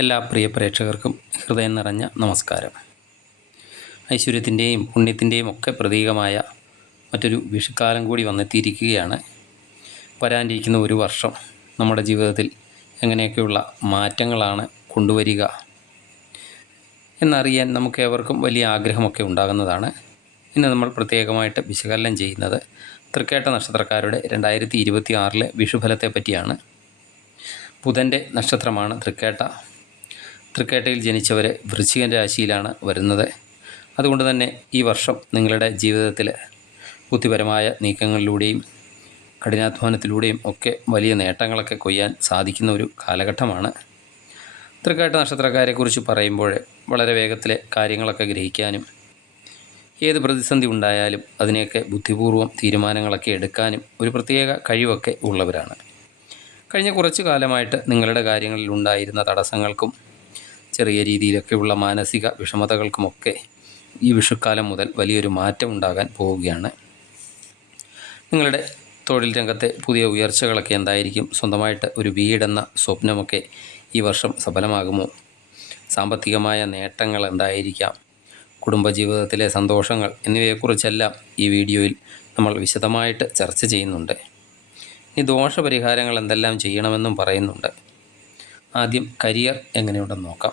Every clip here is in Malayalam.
എല്ലാ പ്രിയ പ്രേക്ഷകർക്കും ഹൃദയം നിറഞ്ഞ നമസ്കാരം. ഐശ്വര്യത്തിൻ്റെയും പുണ്യത്തിൻ്റെയും ഒക്കെ പ്രതീകമായ മറ്റൊരു വിഷുക്കാലം കൂടി വന്നെത്തിയിരിക്കുകയാണ്. വരാനിരിക്കുന്ന ഒരു വർഷം നമ്മുടെ ജീവിതത്തിൽ എങ്ങനെയൊക്കെയുള്ള മാറ്റങ്ങളാണ് കൊണ്ടുവരിക എന്നറിയാൻ നമുക്കേവർക്കും വലിയ ആഗ്രഹമൊക്കെ ഉണ്ടാകുന്നതാണ്. ഇന്ന് നമ്മൾ പ്രത്യേകമായിട്ട് വിശകലനം ചെയ്യുന്നത് തൃക്കേട്ട നക്ഷത്രക്കാരുടെ 2026 വിഷുഫലത്തെ പറ്റിയാണ്. ബുധൻ്റെ നക്ഷത്രമാണ് തൃക്കേട്ട. തൃക്കേട്ടയിൽ ജനിച്ചവർ വൃശ്ചികൻ രാശിയിലാണ് വരുന്നത്. അതുകൊണ്ട് തന്നെ ഈ വർഷം നിങ്ങളുടെ ജീവിതത്തിൽ ബുദ്ധിപരമായ നീക്കങ്ങളിലൂടെയും കഠിനാധ്വാനത്തിലൂടെയും ഒക്കെ വലിയ നേട്ടങ്ങളൊക്കെ കൊയ്യാൻ സാധിക്കുന്ന ഒരു കാലഘട്ടമാണ്. തൃക്കേട്ട നക്ഷത്രക്കാരെക്കുറിച്ച് പറയുമ്പോൾ വളരെ വേഗത്തിൽ കാര്യങ്ങളൊക്കെ ഗ്രഹിക്കാനും ഏത് പ്രതിസന്ധി ഉണ്ടായാലും അതിനെയൊക്കെ ബുദ്ധിപൂർവ്വം തീരുമാനങ്ങളൊക്കെ എടുക്കാനും ഒരു പ്രത്യേക കഴിവൊക്കെ ഉള്ളവരാണ്. കഴിഞ്ഞ കുറച്ചു കാലമായിട്ട് നിങ്ങളുടെ കാര്യങ്ങളിൽ ഉണ്ടായിരുന്ന തടസ്സങ്ങൾക്കും ചെറിയ രീതിയിലൊക്കെയുള്ള മാനസിക വിഷമതകൾക്കുമൊക്കെ ഈ വിഷുക്കാലം മുതൽ വലിയൊരു മാറ്റം ഉണ്ടാകാൻ പോവുകയാണ്. നിങ്ങളുടെ തൊഴിൽ രംഗത്തെ പുതിയ ഉയർച്ചകളൊക്കെ എന്തായിരിക്കും? സ്വന്തമായിട്ട് ഒരു വീടെന്ന സ്വപ്നമൊക്കെ ഈ വർഷം സഫലമാകുമോ? സാമ്പത്തികമായ നേട്ടങ്ങൾ എന്തായിരിക്കാം? കുടുംബജീവിതത്തിലെ സന്തോഷങ്ങൾ എന്നിവയെക്കുറിച്ചെല്ലാം ഈ വീഡിയോയിൽ നമ്മൾ വിശദമായിട്ട് ചർച്ച ചെയ്യുന്നുണ്ട്. ഈ ദോഷപരിഹാരങ്ങൾ എന്തെല്ലാം ചെയ്യണമെന്നും പറയുന്നുണ്ട്. ആദ്യം കരിയർ എങ്ങനെയുണ്ടെന്ന് നോക്കാം.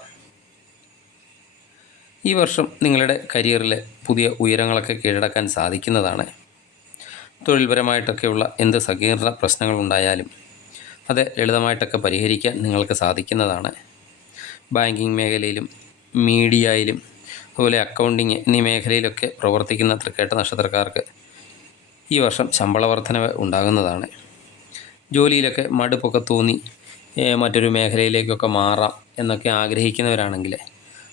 ഈ വർഷം നിങ്ങളുടെ കരിയറിൽ പുതിയ ഉയരങ്ങളൊക്കെ കീഴടക്കാൻ സാധിക്കുന്നതാണ്. തൊഴിൽപരമായിട്ടൊക്കെയുള്ള എന്ത് സങ്കീർണ പ്രശ്നങ്ങളുണ്ടായാലും അത് ലളിതമായിട്ടൊക്കെ പരിഹരിക്കാൻ നിങ്ങൾക്ക് സാധിക്കുന്നതാണ്. ബാങ്കിങ് മേഖലയിലും മീഡിയയിലും അതുപോലെ അക്കൗണ്ടിങ് എന്നീ മേഖലയിലൊക്കെ പ്രവർത്തിക്കുന്ന തൃക്കേട്ട നക്ഷത്രക്കാർക്ക് ഈ വർഷം ശമ്പള വർധനവ് ഉണ്ടാകുന്നതാണ്. ജോലിയിലൊക്കെ മടുപ്പൊക്കെ തോന്നി മറ്റൊരു മേഖലയിലേക്കൊക്കെ മാറാം എന്നൊക്കെ ആഗ്രഹിക്കുന്നവരാണെങ്കിൽ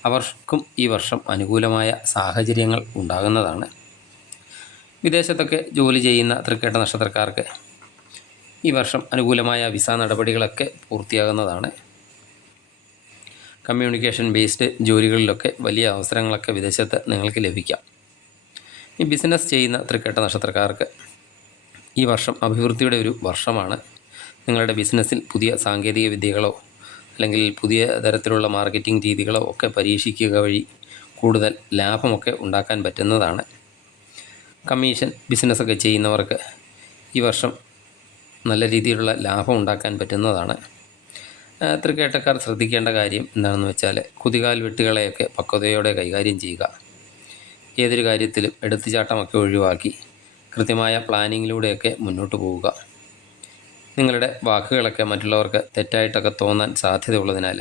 അവർക്കും ഈ വർഷം അനുകൂലമായ സാഹചര്യങ്ങൾ ഉണ്ടാകുന്നതാണ്. വിദേശത്തൊക്കെ ജോലി ചെയ്യുന്ന തൃക്കേട്ട നക്ഷത്രക്കാർക്ക് ഈ വർഷം അനുകൂലമായ വിസ നടപടികളൊക്കെ പൂർത്തിയാകുന്നതാണ്. കമ്മ്യൂണിക്കേഷൻ ബേസ്ഡ് ജോലികളിലൊക്കെ വലിയ അവസരങ്ങളൊക്കെ വിദേശത്ത് നിങ്ങൾക്ക് ലഭിക്കാം. ഈ ബിസിനസ് ചെയ്യുന്ന തൃക്കേട്ട നക്ഷത്രക്കാർക്ക് ഈ വർഷം അഭിവൃദ്ധിയുടെ ഒരു വർഷമാണ്. നിങ്ങളുടെ ബിസിനസ്സിൽ പുതിയ സാങ്കേതിക വിദ്യകളോ അല്ലെങ്കിൽ പുതിയ തരത്തിലുള്ള മാർക്കറ്റിംഗ് രീതികളോ ഒക്കെ പരീക്ഷിക്കുക വഴി കൂടുതൽ ലാഭമൊക്കെ ഉണ്ടാക്കാൻ പറ്റുന്നതാണ്. കമ്മീഷൻ ബിസിനസ്സൊക്കെ ചെയ്യുന്നവർക്ക് ഈ വർഷം നല്ല രീതിയിലുള്ള ലാഭം ഉണ്ടാക്കാൻ പറ്റുന്നതാണ്. തൃക്കേട്ടക്കാർ ശ്രദ്ധിക്കേണ്ട കാര്യം എന്താണെന്ന് വെച്ചാൽ കുതികാൽ വെട്ടുകളെയൊക്കെ പക്വതയോടെ കൈകാര്യം ചെയ്യുക. ഏതൊരു കാര്യത്തിലും എടുത്തുചാട്ടമൊക്കെ ഒഴിവാക്കി കൃത്യമായ പ്ലാനിങ്ങിലൂടെയൊക്കെ മുന്നോട്ട് പോവുക. നിങ്ങളുടെ വാക്കുകളൊക്കെ മറ്റുള്ളവർക്ക് തെറ്റായിട്ടൊക്കെ തോന്നാൻ സാധ്യതയുള്ളതിനാൽ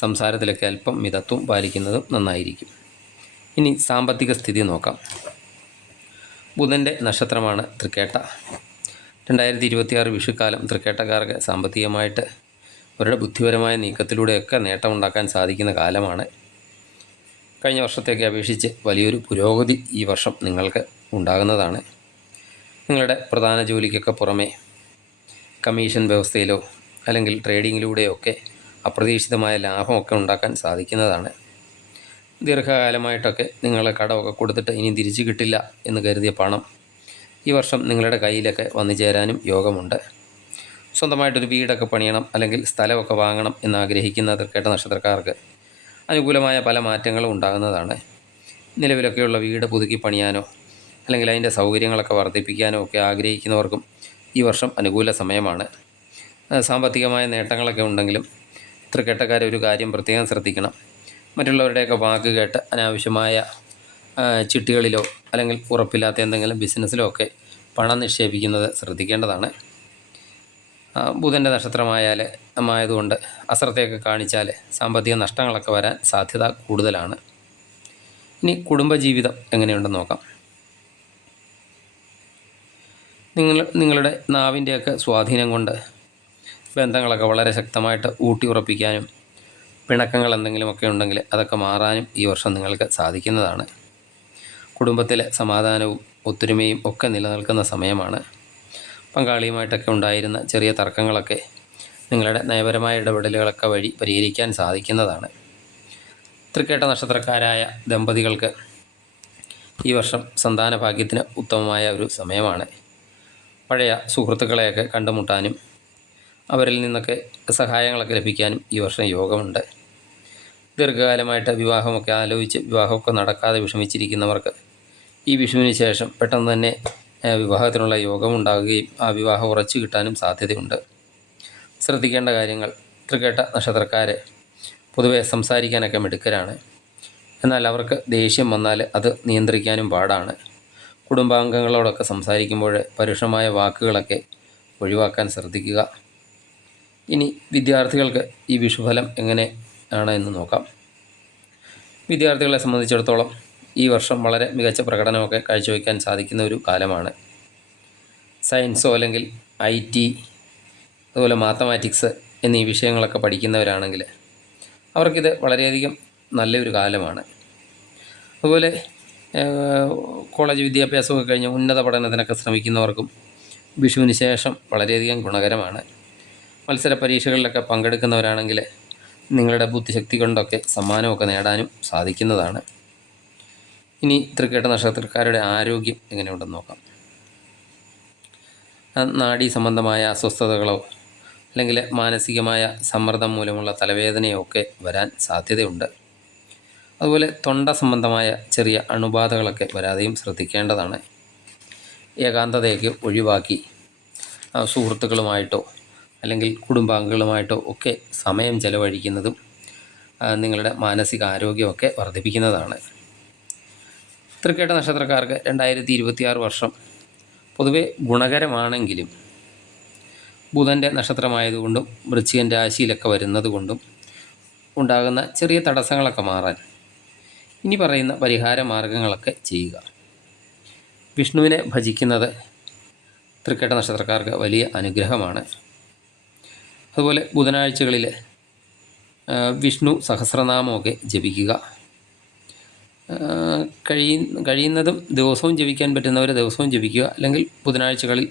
സംസാരത്തിലൊക്കെ അല്പം മിതത്വം പാലിക്കുന്നതും നന്നായിരിക്കും. ഇനി സാമ്പത്തിക സ്ഥിതി നോക്കാം. ബുധൻ്റെ നക്ഷത്രമാണ് തൃക്കേട്ട. 2026 വിഷുക്കാലം തൃക്കേട്ടക്കാർക്ക് സാമ്പത്തികമായിട്ട് അവരുടെ ബുദ്ധിപരമായ നീക്കത്തിലൂടെയൊക്കെ നേട്ടമുണ്ടാക്കാൻ സാധിക്കുന്ന കാലമാണ്. കഴിഞ്ഞ വർഷത്തേക്ക് അപേക്ഷിച്ച് വലിയൊരു പുരോഗതി ഈ വർഷം നിങ്ങൾക്ക് ഉണ്ടാകുന്നതാണ്. നിങ്ങളുടെ പ്രധാന ജോലിക്കൊക്കെ പുറമെ കമ്മീഷൻ വ്യവസ്ഥയിലോ അല്ലെങ്കിൽ ട്രേഡിങ്ങിലൂടെയോ ഒക്കെ അപ്രതീക്ഷിതമായ ലാഭമൊക്കെ ഉണ്ടാക്കാൻ സാധിക്കുന്നതാണ്. ദീർഘകാലമായിട്ടൊക്കെ നിങ്ങൾ കടമൊക്കെ കൊടുത്തിട്ട് ഇനി തിരിച്ചു കിട്ടില്ല എന്ന് കരുതിയ പണം ഈ വർഷം നിങ്ങളുടെ കയ്യിലൊക്കെ വന്നു ചേരാനും യോഗമുണ്ട്. സ്വന്തമായിട്ടൊരു വീടൊക്കെ പണിയണം അല്ലെങ്കിൽ സ്ഥലമൊക്കെ വാങ്ങണം എന്നാഗ്രഹിക്കുന്ന തൃക്കേട്ട നക്ഷത്രക്കാർക്ക് അനുകൂലമായ പല മാറ്റങ്ങളും ഉണ്ടാകുന്നതാണ്. നിലവിലൊക്കെയുള്ള വീട് പുതുക്കി പണിയാനോ അല്ലെങ്കിൽ അതിൻ്റെ സൗകര്യങ്ങളൊക്കെ വർദ്ധിപ്പിക്കാനോ ഒക്കെ ആഗ്രഹിക്കുന്നവർക്കും ഈ വർഷം അനുകൂല സമയമാണ്. സാമ്പത്തികമായ നേട്ടങ്ങളൊക്കെ ഉണ്ടെങ്കിലും തൃക്കേട്ടക്കാരെ ഒരു കാര്യം പ്രത്യേകം ശ്രദ്ധിക്കണം. മറ്റുള്ളവരുടെയൊക്കെ വാക്ക് കേട്ട് അനാവശ്യമായ ചിട്ടികളിലോ അല്ലെങ്കിൽ ഉറപ്പില്ലാത്ത എന്തെങ്കിലും ബിസിനസ്സിലോ ഒക്കെ പണം നിക്ഷേപിക്കുന്നത് ശ്രദ്ധിക്കേണ്ടതാണ്. ബുധൻ്റെ നക്ഷത്രമായതുകൊണ്ട് അശ്രദ്ധയൊക്കെ കാണിച്ചാൽ സാമ്പത്തിക നഷ്ടങ്ങളൊക്കെ വരാൻ സാധ്യത കൂടുതലാണ്. ഇനി കുടുംബജീവിതം എങ്ങനെയുണ്ടെന്ന് നോക്കാം. നിങ്ങളുടെ നാവിൻ്റെയൊക്കെ സ്വാധീനം കൊണ്ട് ബന്ധങ്ങളൊക്കെ വളരെ ശക്തമായിട്ട് ഊട്ടിയുറപ്പിക്കാനും പിണക്കങ്ങൾ എന്തെങ്കിലുമൊക്കെ ഉണ്ടെങ്കിൽ അതൊക്കെ മാറാനും ഈ വർഷം നിങ്ങൾക്ക് സാധിക്കുന്നതാണ്. കുടുംബത്തിലെ സമാധാനവും ഒത്തൊരുമയും ഒക്കെ നിലനിൽക്കുന്ന സമയമാണ്. പങ്കാളിയുമായിട്ടൊക്കെ ഉണ്ടായിരുന്ന ചെറിയ തർക്കങ്ങളൊക്കെ നിങ്ങളുടെ നയപരമായ ഇടപെടലുകളൊക്കെ വഴി പരിഹരിക്കാൻ സാധിക്കുന്നതാണ്. തൃക്കേട്ട നക്ഷത്രക്കാരായ ദമ്പതികൾക്ക് ഈ വർഷം സന്താന ഭാഗ്യത്തിന് ഉത്തമമായ ഒരു സമയമാണ്. പഴയ സുഹൃത്തുക്കളെയൊക്കെ കണ്ടുമുട്ടാനും അവരിൽ നിന്നൊക്കെ സഹായങ്ങളൊക്കെ ലഭിക്കാനും ഈ വർഷം യോഗമുണ്ട്. ദീർഘകാലമായിട്ട് വിവാഹമൊക്കെ ആലോചിച്ച് വിവാഹമൊക്കെ നടക്കാതെ വിഷമിച്ചിരിക്കുന്നവർക്ക് ഈ വിഷുവിന് ശേഷം പെട്ടെന്ന് തന്നെ വിവാഹത്തിനുള്ള യോഗമുണ്ടാകുകയും ആ വിവാഹം ഉറച്ചു കിട്ടാനും സാധ്യതയുണ്ട്. ശ്രദ്ധിക്കേണ്ട കാര്യങ്ങൾ: തൃക്കേട്ട നക്ഷത്രക്കാർ പൊതുവെ സംസാരിക്കാനൊക്കെ മിടുക്കരാണ്. എന്നാൽ അവർക്ക് ദേഷ്യം വന്നാൽ അത് നിയന്ത്രിക്കാനും പാടാണ്. കുടുംബാംഗങ്ങളോടൊക്കെ സംസാരിക്കുമ്പോൾ പരുഷമായ വാക്കുകളൊക്കെ ഒഴിവാക്കാൻ ശ്രദ്ധിക്കുക. ഇനി വിദ്യാർത്ഥികൾക്ക് ഈ വിഷുഫലം എങ്ങനെയാണ് എന്ന് നോക്കാം. വിദ്യാർത്ഥികളെ സംബന്ധിച്ചിടത്തോളം ഈ വർഷം വളരെ മികച്ച പ്രകടനമൊക്കെ കാഴ്ചവെക്കാൻ സാധിക്കുന്ന ഒരു കാലമാണ്. സയൻസോ അല്ലെങ്കിൽ IT, അതുപോലെ മാത്തമാറ്റിക്സ് എന്നീ വിഷയങ്ങളൊക്കെ പഠിക്കുന്നവരാണെങ്കിൽ അവർക്കിത് വളരെയധികം നല്ലൊരു കാലമാണ്. അതുപോലെ കോളേജ് വിദ്യാഭ്യാസമൊക്കെ കഴിഞ്ഞ് ഉന്നത പഠനത്തിനൊക്കെ ശ്രമിക്കുന്നവർക്കും വിഷുവിന് ശേഷം വളരെയധികം ഗുണകരമാണ്. മത്സര പരീക്ഷകളിലൊക്കെ പങ്കെടുക്കുന്നവരാണെങ്കിൽ നിങ്ങളുടെ ബുദ്ധിശക്തി കൊണ്ടൊക്കെ സമ്മാനമൊക്കെ നേടാനും സാധിക്കുന്നതാണ്. ഇനി തൃക്കേട്ട നക്ഷത്രക്കാരുടെ ആരോഗ്യം എങ്ങനെയുണ്ടെന്ന് നോക്കാം. നാഡീ സംബന്ധമായ അസ്വസ്ഥതകളോ അല്ലെങ്കിൽ മാനസികമായ സമ്മർദ്ദം മൂലമുള്ള തലവേദനയോ ഒക്കെ വരാൻ സാധ്യതയുണ്ട്. അതുപോലെ തൊണ്ട സംബന്ധമായ ചെറിയ അണുബാധകളൊക്കെ വരാതെയും ശ്രദ്ധിക്കേണ്ടതാണ്. ഏകാന്തതയൊക്കെ ഒഴിവാക്കി സുഹൃത്തുക്കളുമായിട്ടോ അല്ലെങ്കിൽ കുടുംബാംഗങ്ങളുമായിട്ടോ ഒക്കെ സമയം ചെലവഴിക്കുന്നതും നിങ്ങളുടെ മാനസികാരോഗ്യമൊക്കെ വർദ്ധിപ്പിക്കുന്നതാണ്. തൃക്കേട്ട നക്ഷത്രക്കാർക്ക് 2026 വർഷം പൊതുവെ ഗുണകരമാണെങ്കിലും ബുധൻ്റെ നക്ഷത്രമായതുകൊണ്ടും വൃശ്ചികൻ രാശിയിലൊക്കെ വരുന്നത് കൊണ്ടും ഉണ്ടാകുന്ന ചെറിയ തടസ്സങ്ങളൊക്കെ മാറാൻ ഇനി പറയുന്ന പരിഹാര മാർഗങ്ങളൊക്കെ ചെയ്യുക. വിഷ്ണുവിനെ ഭജിക്കുന്നത് തൃക്കേട്ട നക്ഷത്രക്കാർക്ക് വലിയ അനുഗ്രഹമാണ്. അതുപോലെ ബുധനാഴ്ചകളിൽ വിഷ്ണു സഹസ്രനാമമൊക്കെ ജപിക്കുക. കഴിയുന്നതും ദിവസവും ജപിക്കാൻ പറ്റുന്നവർ ദിവസവും ജപിക്കുക, അല്ലെങ്കിൽ ബുധനാഴ്ചകളിൽ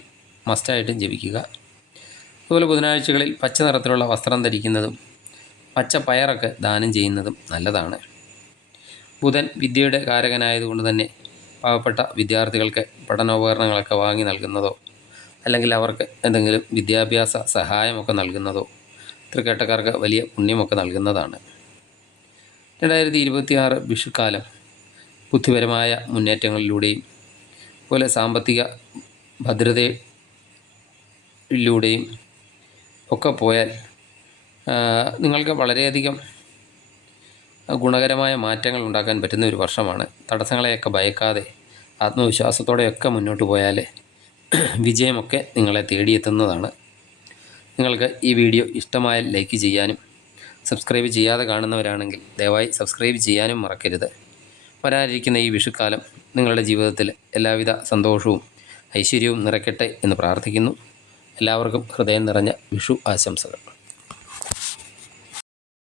മസ്റ്റായിട്ടും ജപിക്കുക. അതുപോലെ ബുധനാഴ്ചകളിൽ പച്ച നിറത്തിലുള്ള വസ്ത്രം ധരിക്കുന്നതും പച്ച പയറൊക്കെ ദാനം ചെയ്യുന്നതും നല്ലതാണ്. ബുധൻ വിദ്യയുടെ കാരകനായതുകൊണ്ട് തന്നെ പാവപ്പെട്ട വിദ്യാർത്ഥികൾക്ക് പഠനോപകരണങ്ങളൊക്കെ വാങ്ങി നൽകുന്നതോ അല്ലെങ്കിൽ അവർക്ക് എന്തെങ്കിലും വിദ്യാഭ്യാസ സഹായമൊക്കെ നൽകുന്നതോ തൃക്കേട്ടക്കാർക്ക് വലിയ പുണ്യമൊക്കെ നൽകുന്നതാണ്. 2026 വിഷുക്കാലം ബുദ്ധിപരമായ മുന്നേറ്റങ്ങളിലൂടെയും അതുപോലെ സാമ്പത്തിക ഭദ്രതയിലൂടെയും ഒക്കെ പോയാൽ നിങ്ങൾക്ക് വളരെയധികം ഗുണകരമായ മാറ്റങ്ങൾ ഉണ്ടാക്കാൻ പറ്റുന്ന ഒരു വർഷമാണ്. തടസ്സങ്ങളെയൊക്കെ ഭയക്കാതെ ആത്മവിശ്വാസത്തോടെയൊക്കെ മുന്നോട്ട് പോയാൽ വിജയമൊക്കെ നിങ്ങളെ തേടിയെത്തുന്നതാണ്. നിങ്ങൾക്ക് ഈ വീഡിയോ ഇഷ്ടമായാൽ ലൈക്ക് ചെയ്യാനും സബ്സ്ക്രൈബ് ചെയ്യാതെ കാണുന്നവരാണെങ്കിൽ ദയവായി സബ്സ്ക്രൈബ് ചെയ്യാനും മറക്കരുത്. വരാനിരിക്കുന്ന ഈ വിഷുക്കാലം നിങ്ങളുടെ ജീവിതത്തിൽ എല്ലാവിധ സന്തോഷവും ഐശ്വര്യവും നിറയ്ക്കട്ടെ എന്ന് പ്രാർത്ഥിക്കുന്നു. എല്ലാവർക്കും ഹൃദയം നിറഞ്ഞ വിഷു ആശംസകൾ.